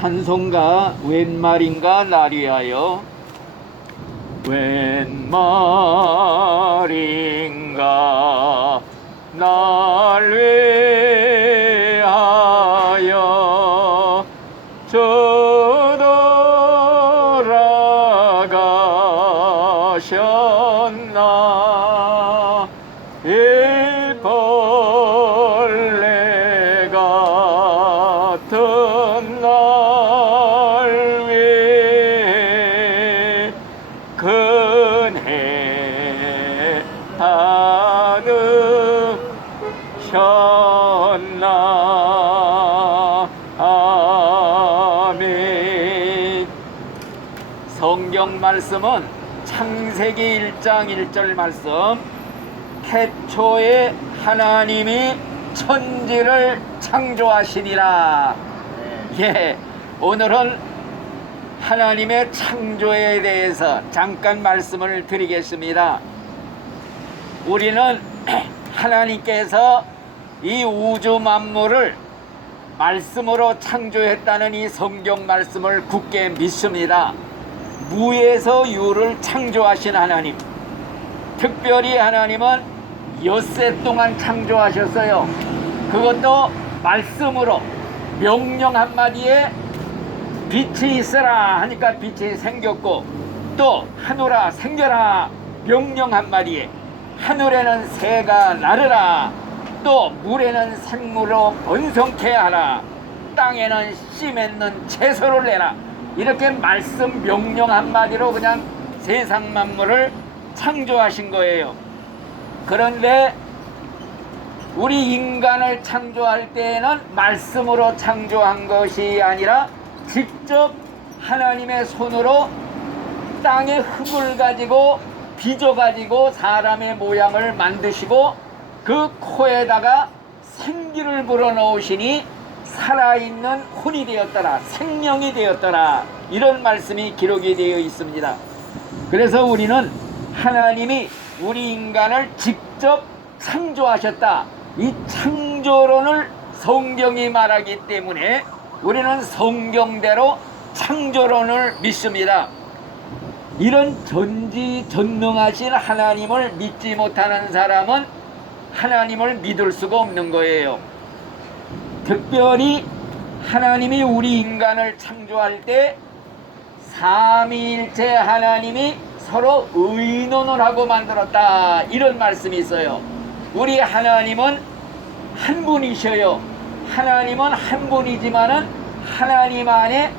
찬송가 웬 말인가 날 위하여 웬 말인가 날 위하여 저돌아가셨나 이 벌레 같은 날 위해 근혜 받으셨나. 아멘. 성경 말씀은 창세기 1장 1절 말씀, 태초에 하나님이 천지를 창조하시니라. 예, 오늘은 하나님의 창조에 대해서 잠깐 말씀을 드리겠습니다. 우리는 하나님께서 이 우주 만물을 말씀으로 창조했다는 이 성경 말씀을 굳게 믿습니다. 무에서 유를 창조하신 하나님, 특별히 하나님은 엿새 동안 창조하셨어요. 그것도 말씀으로 명령 한마디에 빛이 있으라 하니까 빛이 생겼고, 또 하늘아 생겨라 명령 한마디에 하늘에는 새가 나르라, 또 물에는 생물로 번성케 하라, 땅에는 씨 맺는 채소를 내라. 이렇게 말씀 명령 한마디로 그냥 세상 만물을 창조하신 거예요. 그런데 우리 인간을 창조할 때에는 말씀으로 창조한 것이 아니라 직접 하나님의 손으로 땅의 흙을 가지고 빚어 가지고 사람의 모양을 만드시고 그 코에다가 생기를 불어넣으시니 살아있는 혼이 되었더라, 생명이 되었더라, 이런 말씀이 기록이 되어 있습니다. 그래서 우리는 하나님이 우리 인간을 직접 창조하셨다, 이 창조론을 성경이 말하기 때문에 우리는 성경대로 창조론을 믿습니다. 이런 전지전능하신 하나님을 믿지 못하는 사람은 하나님을 믿을 수가 없는 거예요. 특별히 하나님이 우리 인간을 창조할 때 삼위일체 하나님이 서로 의논을 하고 만들었다, 이런 말씀이 있어요. 우리 하나님은 한 분이셔요. 하나님은 한 분이지만은 하나님 안에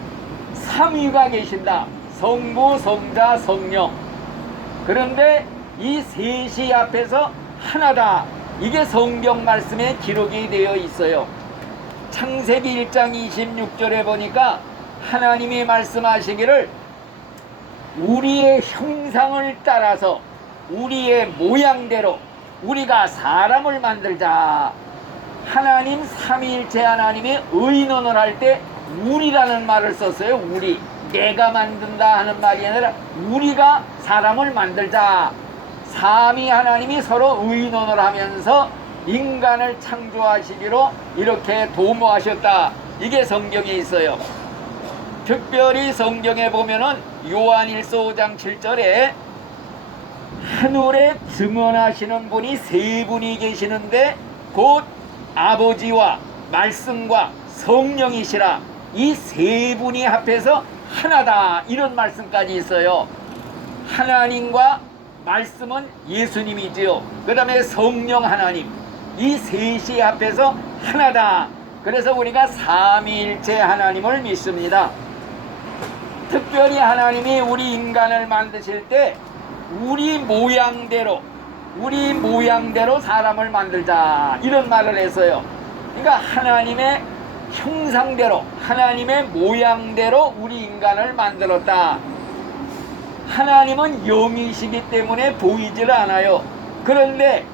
삼위가 계신다. 성부, 성자, 성령. 그런데 이 셋이 앞에서 하나다, 이게 성경 말씀에 기록이 되어 있어요. 창세기 1장 26절에 보니까 하나님이 말씀하시기를 우리의 형상을 따라서 우리의 모양대로 우리가 사람을 만들자. 하나님 삼위일체 하나님이 의논을 할 때 우리라는 말을 썼어요. 우리, 내가 만든다 하는 말이 아니라 우리가 사람을 만들자. 삼위 하나님이 서로 의논을 하면서 인간을 창조하시기로 이렇게 도모하셨다, 이게 성경에 있어요. 특별히 성경에 보면은 요한일서 5장 7절에 하늘에 증언하시는 분이 세 분이 계시는데 곧 아버지와 말씀과 성령이시라, 이 세 분이 합해서 하나다, 이런 말씀까지 있어요. 하나님과 말씀은 예수님이지요. 그 다음에 성령 하나님, 이 셋이 합해서 하나다. 그래서 우리가 삼위일체 하나님을 믿습니다. 특별히 하나님이 우리 인간을 만드실 때 우리 모양대로 사람을 만들자, 이런 말을 했어요. 그러니까 하나님의 형상대로, 하나님의 모양대로 우리 인간을 만들었다. 하나님은 영이시기 때문에 보이질 않아요. 그런데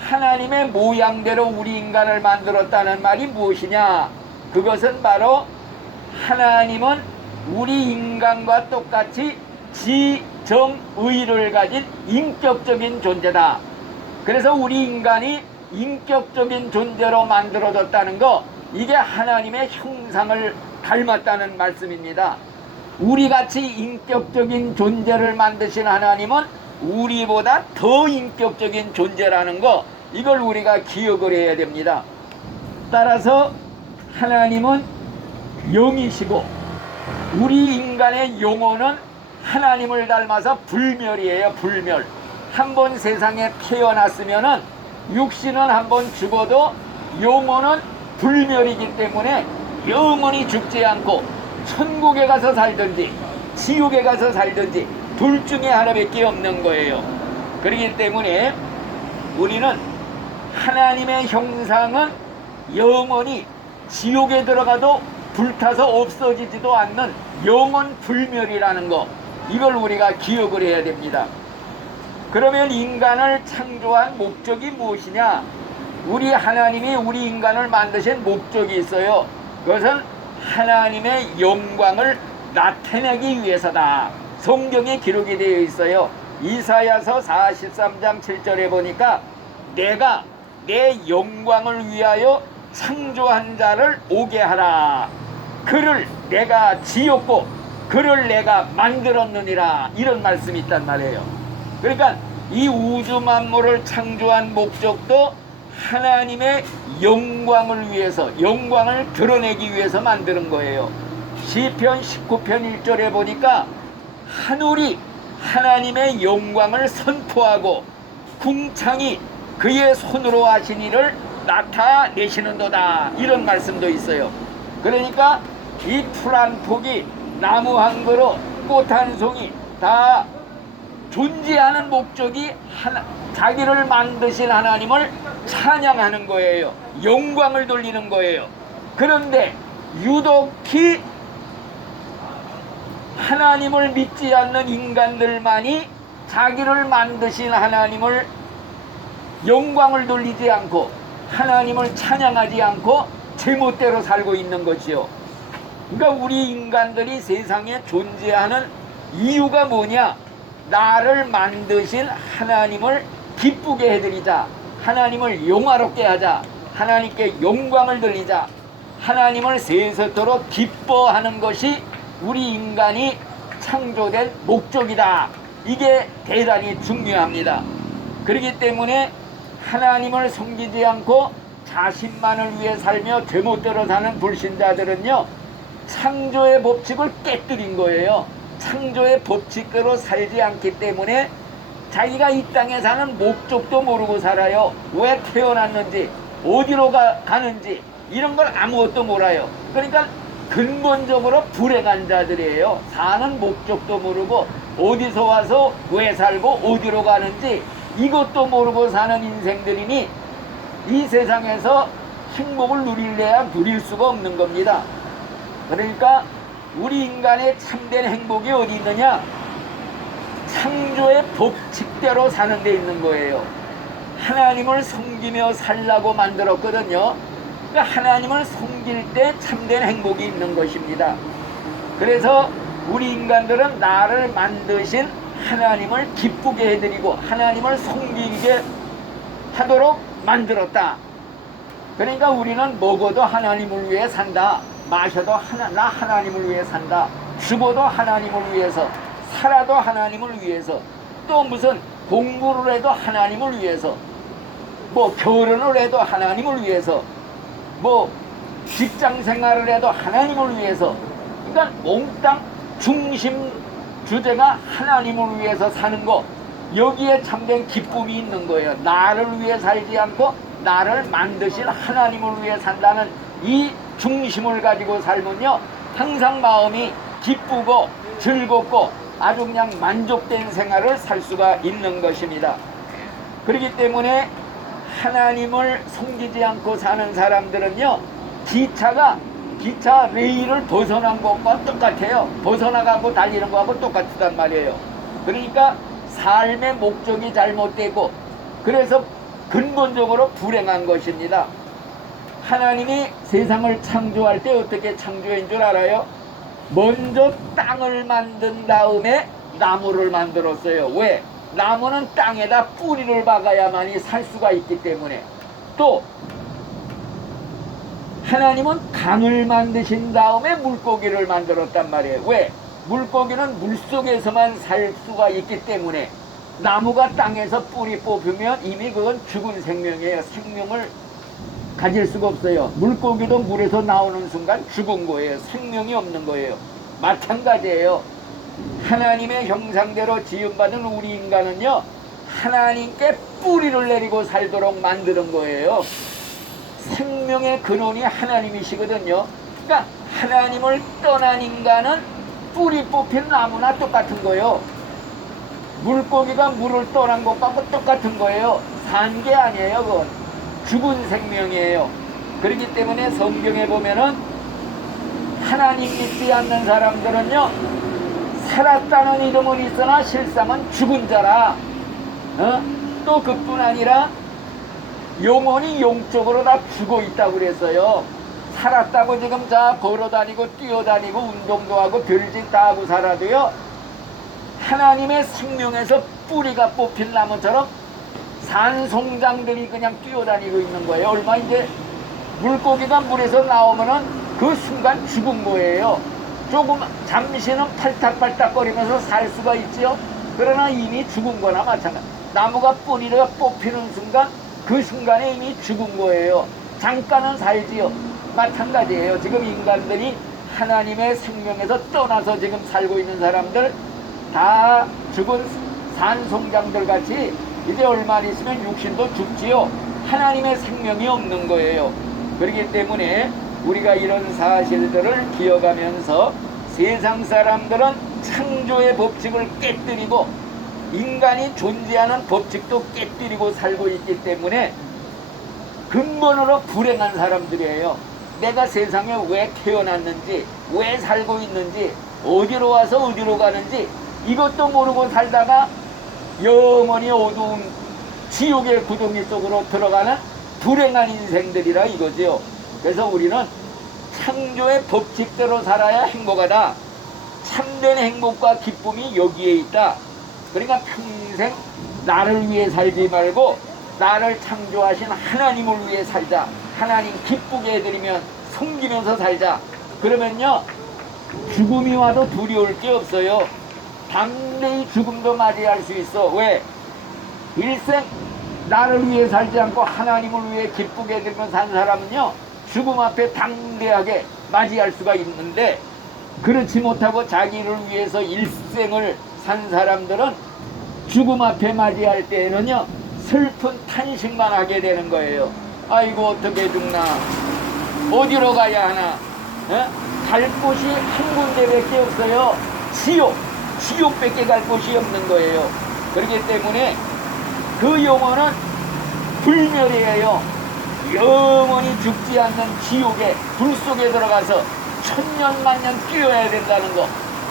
하나님의 모양대로 우리 인간을 만들었다는 말이 무엇이냐? 그것은 바로 하나님은 우리 인간과 똑같이 지정의를 가진 인격적인 존재다. 그래서 우리 인간이 인격적인 존재로 만들어졌다는 거, 이게 하나님의 형상을 닮았다는 말씀입니다. 우리같이 인격적인 존재를 만드신 하나님은 우리보다 더 인격적인 존재라는 거, 이걸 우리가 기억을 해야 됩니다. 따라서 하나님은 영이시고 우리 인간의 영혼은 하나님을 닮아서 불멸이에요. 불멸. 한번 세상에 태어났으면은 육신은 한번 죽어도 영혼은 불멸이기 때문에 영원히 죽지 않고 천국에 가서 살든지 지옥에 가서 살든지 둘 중에 하나밖에 없는 거예요. 그렇기 때문에 우리는 하나님의 형상은 영원히 지옥에 들어가도 불타서 없어지지도 않는 영원 불멸이라는 거, 이걸 우리가 기억을 해야 됩니다. 그러면 인간을 창조한 목적이 무엇이냐? 우리 하나님이 우리 인간을 만드신 목적이 있어요. 그것은 하나님의 영광을 나타내기 위해서다. 성경에 기록이 되어 있어요. 이사야서 43장 7절에 보니까 내가 내 영광을 위하여 창조한 자를 오게 하라. 그를 내가 지었고 그를 내가 만들었느니라. 이런 말씀이 있단 말이에요. 그러니까 이 우주 만물을 창조한 목적도 하나님의 영광을 위해서, 영광을 드러내기 위해서 만드는 거예요. 시편 19편 1절에 보니까 하늘이 하나님의 영광을 선포하고 궁창이 그의 손으로 하신 일을 나타내시는도다. 이런 말씀도 있어요. 그러니까 이 풀 한 폭이, 나무 한 그루, 꽃 한 송이 다 존재하는 목적이 자기를 만드신 하나님을 찬양하는 거예요. 영광을 돌리는 거예요. 그런데 유독히 하나님을 믿지 않는 인간들만이 자기를 만드신 하나님을 영광을 돌리지 않고 하나님을 찬양하지 않고 제멋대로 살고 있는 것이요. 그러니까 우리 인간들이 세상에 존재하는 이유가 뭐냐? 나를 만드신 하나님을 기쁘게 해드리자, 하나님을 영화롭게 하자, 하나님께 영광을 돌리자, 하나님을 세세토록 기뻐하는 것이 우리 인간이 창조된 목적이다. 이게 대단히 중요합니다. 그렇기 때문에 하나님을 섬기지 않고 자신만을 위해 살며 제멋대로 사는 불신자들은요, 창조의 법칙을 깨뜨린 거예요. 창조의 법칙대로 살지 않기 때문에 자기가 이 땅에 사는 목적도 모르고 살아요. 왜 태어났는지, 어디로 가는지 이런 걸 아무것도 몰라요. 그러니까 근본적으로 불행한 자들이에요. 사는 목적도 모르고 어디서 와서 왜 살고 어디로 가는지 이것도 모르고 사는 인생들이니 이 세상에서 행복을 누릴래야 누릴 수가 없는 겁니다. 그러니까 우리 인간의 참된 행복이 어디 있느냐? 창조의 법칙대로 사는 데 있는 거예요. 하나님을 섬기며 살라고 만들었거든요. 그러니까 하나님을 섬길 때 참된 행복이 있는 것입니다. 그래서 우리 인간들은 나를 만드신 하나님을 기쁘게 해드리고 하나님을 섬기게 하도록 만들었다. 그러니까 우리는 먹어도 하나님을 위해 산다. 마셔도 나 하나님을 위해 산다. 죽어도 하나님을 위해서, 살아도 하나님을 위해서, 또 무슨 공부를 해도 하나님을 위해서, 뭐 결혼을 해도 하나님을 위해서, 뭐 직장 생활을 해도 하나님을 위해서. 그러니까 몽땅 중심 주제가 하나님을 위해서 사는 거, 여기에 참된 기쁨이 있는 거예요. 나를 위해 살지 않고 나를 만드신 하나님을 위해 산다는 이 중심을 가지고 살면요, 항상 마음이 기쁘고 즐겁고 아주 그냥 만족된 생활을 살 수가 있는 것입니다. 그렇기 때문에 하나님을 섬기지 않고 사는 사람들은요, 기차 레일을 벗어난 것과 똑같아요. 벗어나가고 달리는 거하고 똑같단 말이에요. 그러니까 삶의 목적이 잘못되고 그래서 근본적으로 불행한 것입니다. 하나님이 세상을 창조할 때 어떻게 창조한 줄 알아요? 먼저 땅을 만든 다음에 나무를 만들었어요. 왜? 나무는 땅에다 뿌리를 박아야만이 살 수가 있기 때문에. 또 하나님은 강을 만드신 다음에 물고기를 만들었단 말이에요. 왜? 물고기는 물속에서만 살 수가 있기 때문에 나무가 땅에서 뿌리 뽑히면 이미 그건 죽은 생명이에요. 생명을 가질 수가 없어요. 물고기도 물에서 나오는 순간 죽은 거예요. 생명이 없는 거예요. 마찬가지예요. 하나님의 형상대로 지음받은 우리 인간은요, 하나님께 뿌리를 내리고 살도록 만드는 거예요. 생명의 근원이 하나님이시거든요. 그러니까 하나님을 떠난 인간은 뿌리 뽑힌 나무나 똑같은 거예요. 물고기가 물을 떠난 것과 똑같은 거예요. 산 게 아니에요. 그건 죽은 생명이에요. 그렇기 때문에 성경에 보면은 하나님 믿지 않는 사람들은요, 살았다는 이름은 있으나 실상은 죽은 자라. 또 그뿐 아니라 영혼이 영적으로 다 죽어 있다고 그랬어요. 살았다고 지금 자 걸어다니고 뛰어다니고 운동도 하고 별짓 다 하고 살아도요, 하나님의 생명에서 뿌리가 뽑힌 나무처럼 산송장들이 그냥 뛰어다니고 있는 거예요. 얼마 이제 물고기가 물에서 나오면은 그 순간 죽은 거예요. 조금 잠시는 팔딱팔딱거리면서 살 수가 있지요. 그러나 이미 죽은 거나 마찬가지. 나무가 뿌리가 뽑히는 순간 그 순간에 이미 죽은 거예요. 잠깐은 살지요. 마찬가지예요. 지금 인간들이 하나님의 생명에서 떠나서 지금 살고 있는 사람들 다 죽은 산송장들 같이 이제 얼마 있으면 육신도 죽지요. 하나님의 생명이 없는 거예요. 그렇기 때문에 우리가 이런 사실들을 기억하면서 세상 사람들은 창조의 법칙을 깨뜨리고 인간이 존재하는 법칙도 깨뜨리고 살고 있기 때문에 근본으로 불행한 사람들이에요. 내가 세상에 왜 태어났는지, 왜 살고 있는지, 어디로 와서 어디로 가는지 이것도 모르고 살다가 영원히 어두운 지옥의 구덩이 속으로 들어가는 불행한 인생들이라 이거지요. 그래서 우리는 창조의 법칙대로 살아야 행복하다. 참된 행복과 기쁨이 여기에 있다. 그러니까 평생 나를 위해 살지 말고 나를 창조하신 하나님을 위해 살자. 하나님 기쁘게 해드리면 섬기면서 살자. 그러면요, 죽음이 와도 두려울 게 없어요. 담대히 죽음도 맞이할 수 있어. 왜? 일생 나를 위해 살지 않고 하나님을 위해 기쁘게 해드리면 산 사람은요, 죽음 앞에 담대하게 맞이할 수가 있는데, 그렇지 못하고 자기를 위해서 일생을 산 사람들은 죽음 앞에 맞이할 때에는요, 슬픈 탄식만 하게 되는 거예요. 아이고 어떻게 죽나, 어디로 가야 하나, 갈 곳이 한 군데밖에 없어요. 지옥밖에 갈 곳이 없는 거예요. 그렇기 때문에 그 영혼은 불멸이에요. 영원히 죽지 않는 지옥의 불 속에 들어가서 천년만년 뛰어야 된다는 거.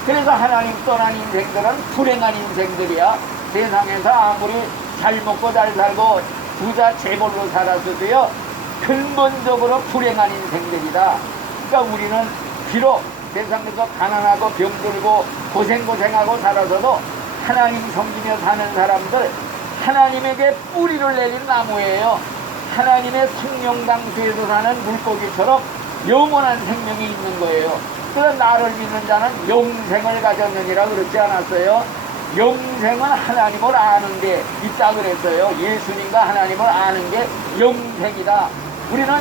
그래서 하나님 떠난 인생들은 불행한 인생들이야. 세상에서 아무리 잘 먹고 잘 살고 부자 재벌로 살았어도요, 근본적으로 불행한 인생들이다. 그러니까 우리는 비록 세상에서 가난하고 병들고 고생하고 살아서도 하나님 섬기며 사는 사람들, 하나님에게 뿌리를 내린 나무예요. 하나님의 생명당수에서 사는 물고기처럼 영원한 생명이 있는 거예요. 그래서 나를 믿는 자는 영생을 가졌느니라 그렇지 않았어요? 영생은 하나님을 아는 게 있다 그랬어요. 예수님과 하나님을 아는 게 영생이다. 우리는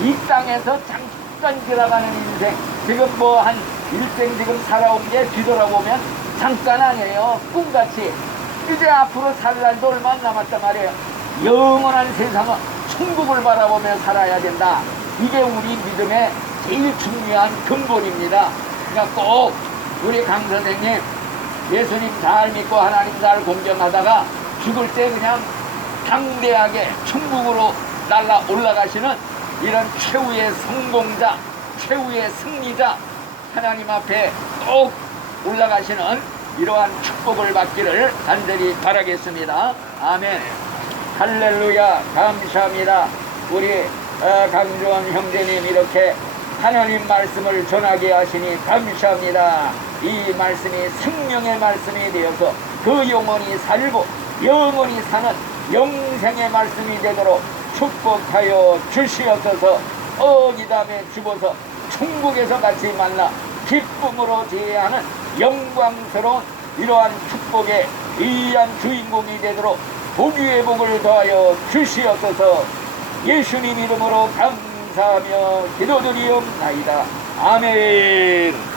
이 땅에서 잠깐 지나가는 인생, 지금 뭐 한 일생 지금 살아온 게 뒤돌아보면 잠깐 아니에요. 꿈같이. 이제 앞으로 살 날도 얼마 안 남았단 말이에요. 영원한 세상은 천국을 바라보며 살아야 된다. 이게 우리 믿음의 제일 중요한 근본입니다. 그러니까 꼭 우리 강 선생님, 예수님 잘 믿고 하나님 잘 공경하다가 죽을 때 그냥 당대하게 천국으로 날아 올라가시는 이런 최후의 성공자, 최후의 승리자, 하나님 앞에 꼭 올라가시는 이러한 축복을 받기를 간절히 바라겠습니다. 아멘. 할렐루야. 감사합니다. 우리 강조원 형제님 이렇게 하나님 말씀을 전하게 하시니 감사합니다. 이 말씀이 생명의 말씀이 되어서 그 영혼이 살고 영원히 사는 영생의 말씀이 되도록 축복하여 주시옵소서. 이 다음에 집어서 천국에서 같이 만나 기쁨으로 제하는 영광스러운 이러한 축복의 귀한 주인공이 되도록 복위의 복을 더하여 주시옵소서. 예수님 이름으로 감사하며 기도드리옵나이다. 아멘.